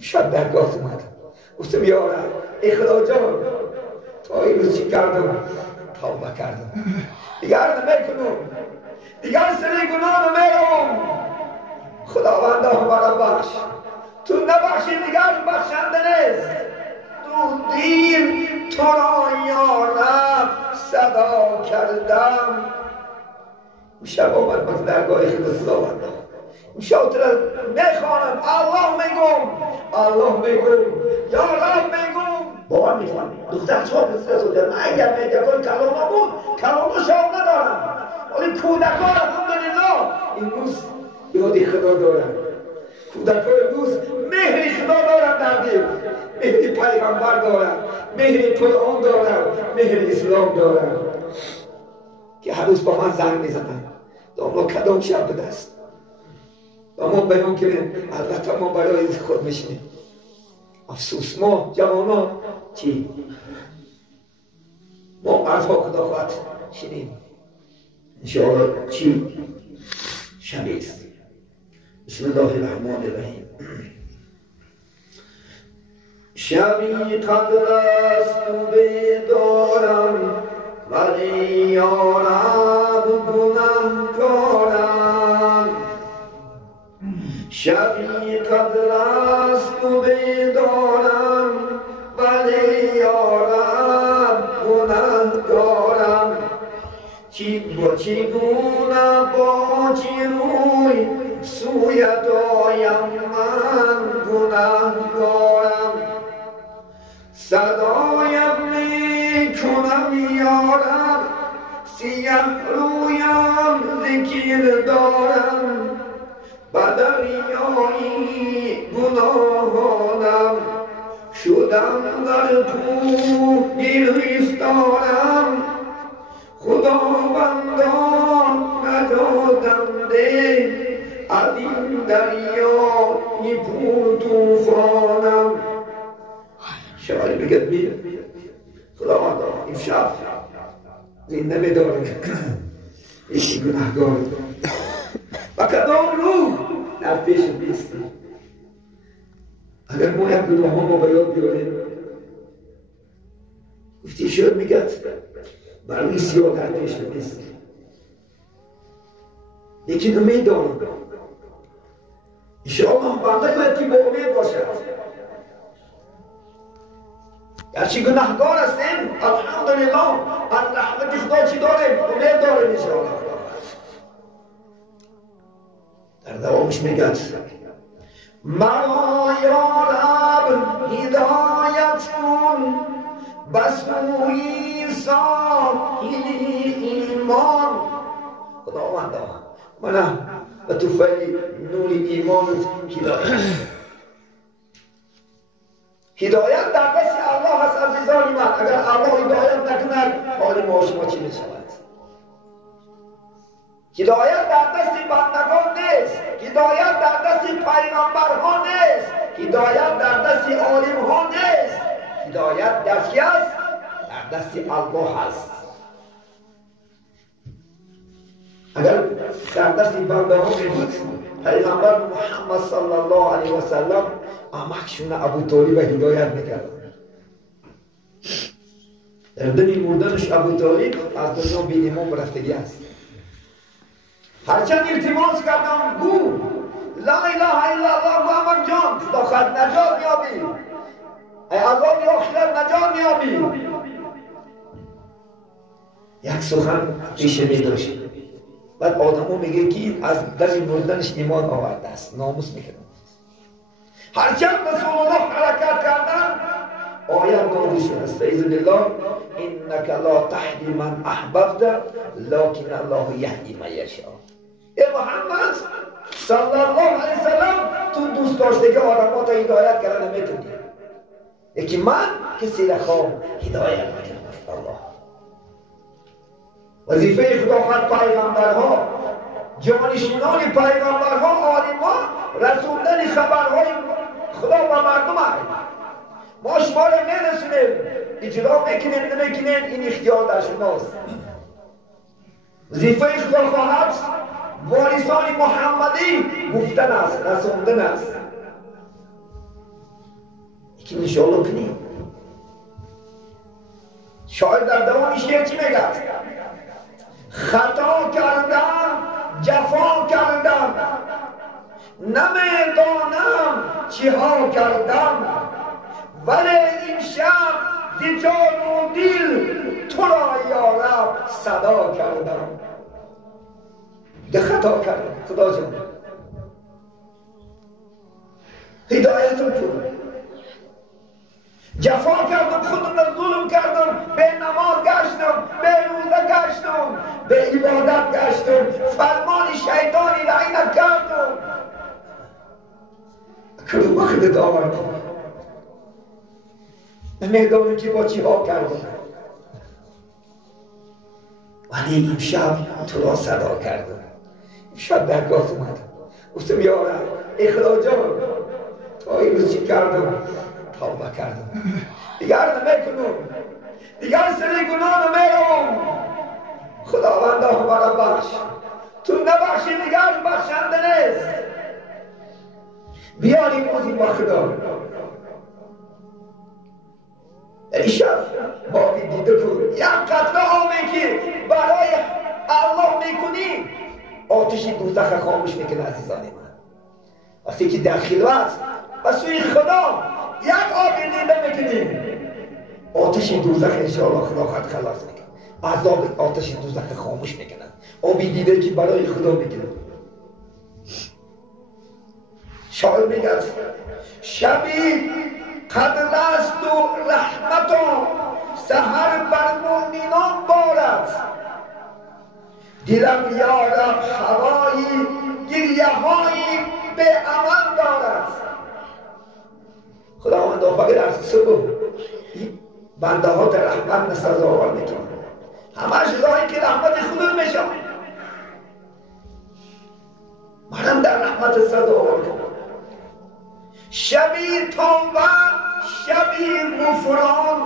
شب درگاه اومد گفتم یا رب اخراجان تا این روز چی کردم توبه کردم دیگر نمیکنم دیگر سری گناه نمیرم خداوندا مرا بخش تو نبخشی دیگر بخشنده نیست تو دیر تو را یا رب صدا کردم شب آمد من درگاه خداوندا شب تو را میخوانم الله میگم یا رب میگم باور میکنم دختر چهار بسیار سوده من اگر میگم کلام بود کلام شاب ندارم ولی کودکان الحمدلله این روز یادی خدا دارم کودکان امروز مهر خدا دارم در دل مهر پیغمبر دارم مهر قرآن دارم مهر اسلام دارم که هر روز با من زنگ میزنن داملا کدام شب به دست و ما بیان کنیم البته ما برای خود میشنیم افسوس ما جوانا چی؟ ما عرضها خدا خواهد شنیم انشاءالله چی؟ شبیست بسم الله الرحمن الرحیم شبی قدر است و بیدارم ولی یارب گناهکارم شبی قدر است و بیدارم ولی یارب گناهکارم چگونه با چی روی سویت آیم من گناهکارم صدایم میکنم یارب سیه رویم ذکر دارم بدریایی گناهانم شدم در تو گریفتارم خداوندان ندادم ده از این دریای پر توفانم شاعر بگد میره خداوندا این شب زنده میدارم ایشی گناهگار و کدام روح در پیش بیستیم اگر ما یک گناه ها ما بیاد بیاریم گفتی شد میگد برای سیاه در پیش بیستیم لیکن امید دارم انشاءالله بنده باید که با امید باشد گرچه گناهگار هستیم الحمدلله از رحمت خدا چی داریم امید داریم انشاءالله در دوامش میگد مرا یا رب هدایت کن به سوی ساحل ایمان خداوندا منم به توفیل نور ایمانت هدایت در دست الله هست عزیزان من اگر الله هدایت نکند حال ما شما چی میشود هدایت در دست بندگان نیست هدایت در دست پیغمبرها نیست هدایت در دست عالمها نیست هدایت در کی است در دست الله است اگر در دست بندگان بود پیغمبر محمد صلی الله علیه و سلم امکشون ابو طالب هدایت میکرد در دنی مردنش ابو طالب از دنیا بی‌ایمان برفتگی است هرچند التماس کردم گو لا اله الا الله محمد جان تا خد نجات میابی ای عذاب آخرت نجات میابی یک سخن پیش میداشت بعد آدمو میگه که از دل مردنش ایمان آورده است ناموس میکنه هرچند رسول الله حرکت کردن آیت نازل شد استعیذ بالله انک لا تهدی من احببت لکن الله یهدی من یشاء ای محمد صلی الله علیه وسلم تو دوست داشتگی آدم‌ها تا هدایت کردن نمیتونی لیکن من کسی را خواه هدایت میکنم الله وظیفه خداوند پیغمبرها جانشینان پیغمبرها عالم‌ها رسوندن خبرهای خدا و مردم است ما شما را میرسونیم اجرا میکنیم نمیکنیم این اختیار در شماست وظیفه خدا خواهد وارثان محمدی گفتن است رسوندن است یکی انشاءالله کنیم. شاید در دوام شعر چی میگد؟ خطا کردم جفا کردم نمیدانم چی ها کردم ولی این شب ز جان و دل تو را یا رب صدا کردم. ده خطا کردم خدا جان هدایتم کن. جفا کردم خودم را ظلم کردم به نماز گشتم به روزه گشتم به عبادت گشتم فرمان شیطانی رعی نکردم. اکنون وقت آوردم نمیدانم که با چی ها کردم ولی امشب تو را صدا کردم. امشب درگاه اومدم گفتم یا رب اخراجان تا این روز چی کردم توبه کردم دیگر نمیکنم دیگر سری گناه نمیرم. خداوندا مرا بخش تو نبخشی دیگر بخشنده نیست. بیاریم از این خدا این شب بابی دیده کن یک قطره آبی که برای الله میکنی آتش دوزخ خاموش میکنه. عزیزان من وقتی که در خلوت و سوی خدا یک آبی دیده میکنی آتش دوزخ انشاءالله خدا خود خلاص میکنه. عذاب آتش دوزخ خاموش میکنه. آبی دیده که برای خدا میکنه. شاعر میگه شبی قد رست و رحمتا سحر بر مؤمنان بارد دلم یا رب هوایی گریه هایی به عمل دارد. خداوندا فقط از صبح بنده ها در رحمت نسزاوار میکنن همش راهی که رحمت خدا میشه منم در رحمت سزاوار کنم. شبی توبه شبی غفران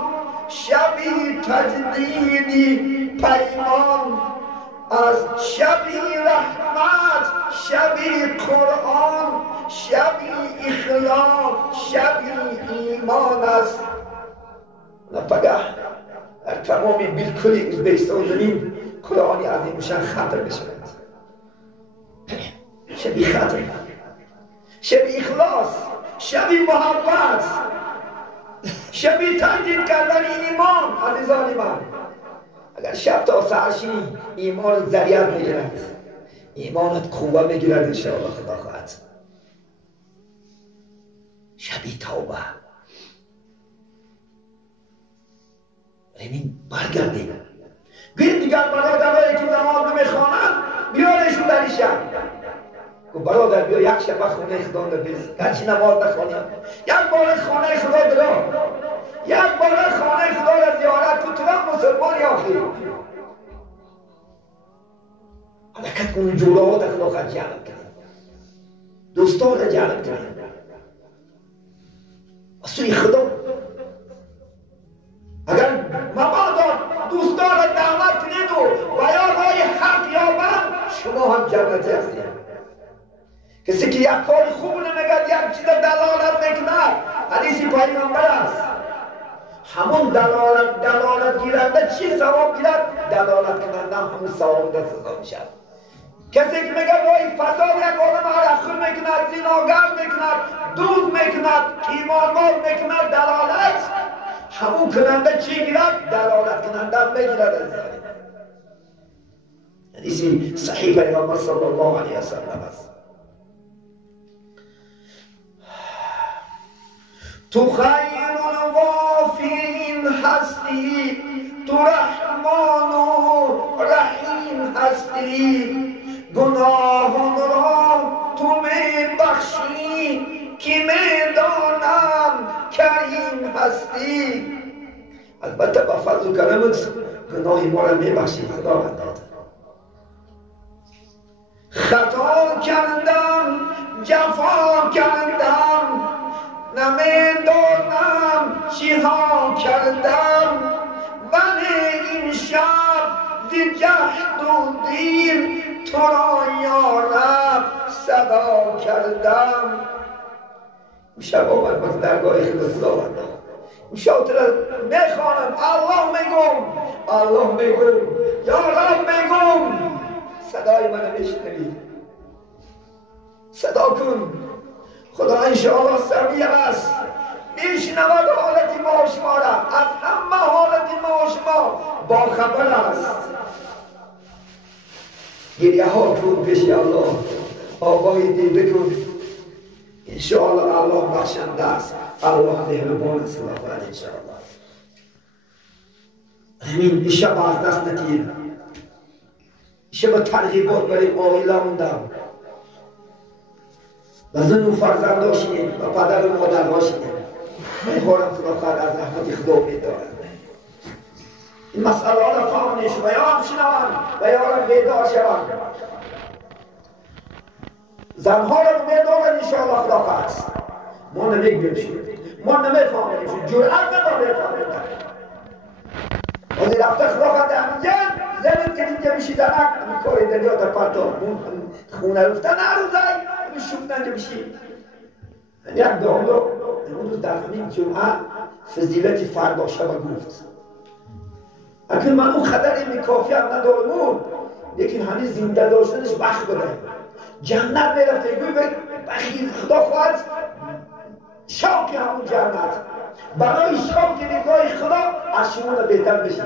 شبی تجدیدی پیمان از شبی رحمت شبی قرآن شبی اخلاص شبی ایمان است. نپگه در تمامی بالکلی ازبکستان زمین قرآنی عظیمشان خطر بشود. شبی خطر شبی اخلاص شبی محبت شبی تجدید کردن ایمان. عزیزان من اگر شب تا سرشی ایمان ذریعت بگیرد ایمانت قوه بگیرد انشاءالله خدا خواهد. شبی توبه ببین برگردیم گوید دیگر برادرهایی که نماز نمیخوانند بیارشون در این شب. گفت برادر بیا یک شب خونه خدا نبیز گرچه نماز نخوانیم یک بار خانه خدا برا یک بار خانه خدا را زیارت کن. تو هم مسلمانی آخی حرکت کن جوره ها در خدا خود جمع کنیم دوستان را جمع کنیم سوی خدا. اگر مبادا دوستان را دعوت کنید و بیانهای حق یابند شما هم جنتی هستید. کسی که یک کار خوب نمیگد یک چیز دلالت میکند حدیث پیغمبر است. همون دلالت گیرنده چی ثواب گیرد دلالت کننده همون ثواب دست خدا میشد. کسی که میگه وای فساد یک آدم عرقخور میکند زیناگر میکند دوز میکند ایمانمال میکند دلالت همون کننده چی گیرد دلالت کننده میگیرد. حدیث صحیح پیغمبر صلی الله علیه وسلم است. تو خیر الوافین هستی تو رحمان و رحیم هستی گناهان را تو می بخشی که می دانم کریم هستی. البته با فضل و کرمت گناه ما را می بخشی خداوند. خطا کردم جفا کردم نمیدانم چی ها کردم ولی این شب ز جهد و دیر تو را یا رب صدا کردم. شب آمد باز درگاه خداوند شاطر میخوانم الله میگم الله میگم یا رب میگم صدای من میشنوی صدا کن خدا انشاءالله سمیع است میشنود حالت ما و شما را از همه حالت ما و شما با خبر است گریه ها کن پیش الله آقای دیده کن انشاءالله الله بخشنده است الله مهربان است انشاءالله همین شب از دست نتیر شب ترغیبات برای عائله موندم و زن و فرزند داشتیم و پدر و مادر داشتیم میخورم خدا خواهد از رحمت خدا بیدارم این مسئله را فهمنش و یا هم شنوند و یا را بیدار شوند زنها را بیدارن انشاءالله خدا خواهد ما نمیگویم شد ما نمیفهمیم شد جرأت نداره بفهمیم وقتی رفته خدا خواهد همینجا زنت که اینجا میشی زنک همین کاری دریا در پرتاب خونه رفتن هر روزه همین شفتن که میشی یک دامدو اون روز در همین جمعه فضیلت فردا شب گفت اگر من اون خطر این کافی هم ندارمون لیکن همین زنده داشتنش بخت بده جنت میرفته گوی بخیر خدا خواهد شوقی همون جنت برای شوقی رضای خدا از شما بهتر بشید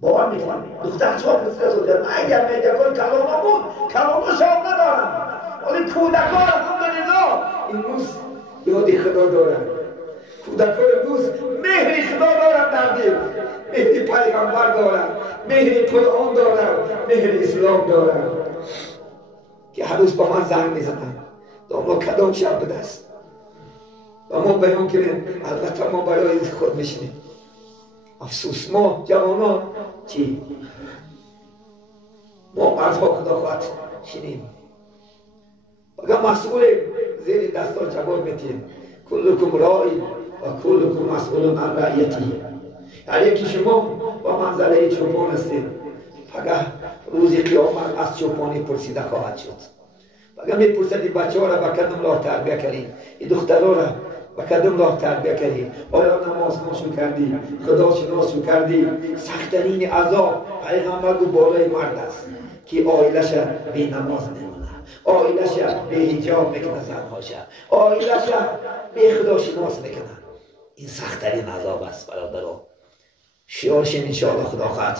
باور میکنم دختر شما پسر سوزد من اگر میدکان کلاما بود کلاما شوق ندارم ولی کودکان الحمدلله این روز یادی خدا دارن کودکان امروز مهر خدا دارن در دل مهر پیغمبر دارن مهر قرآن دارن مهر اسلام دارن که هر روز با من زنگ میزنن ما کدام شب بده است و ما بیان کنیم البته ما برای خود میشنیم افسوس ما جوانان چی؟ ما مردها خدا خواهد شنیم اگر مسئول زیر دستان جواب میتیم کلکم رای و کلکم مسئول عن رعیتی هر یکی شما با منزله چوپان هستید اگر روز قیامت از چوپانی پرسیده خواهد شد اگر میپرسد این بچه ها را به کدام راه تربیه کردیم این دخترها را به کدام راه تربیه کردیم آیا نماز ناشو کردی خدا شناسو کردی سخت‌ترین عذاب پیغمبر گفت بالای مرد است که آیلش بی نماز نمونه آیلش بی حجاب میکنه زنهاش آیلش بی خدا شناس میکنه این سخت‌ترین عذاب است برادرها شیارشین انشاءالله خدا خواهد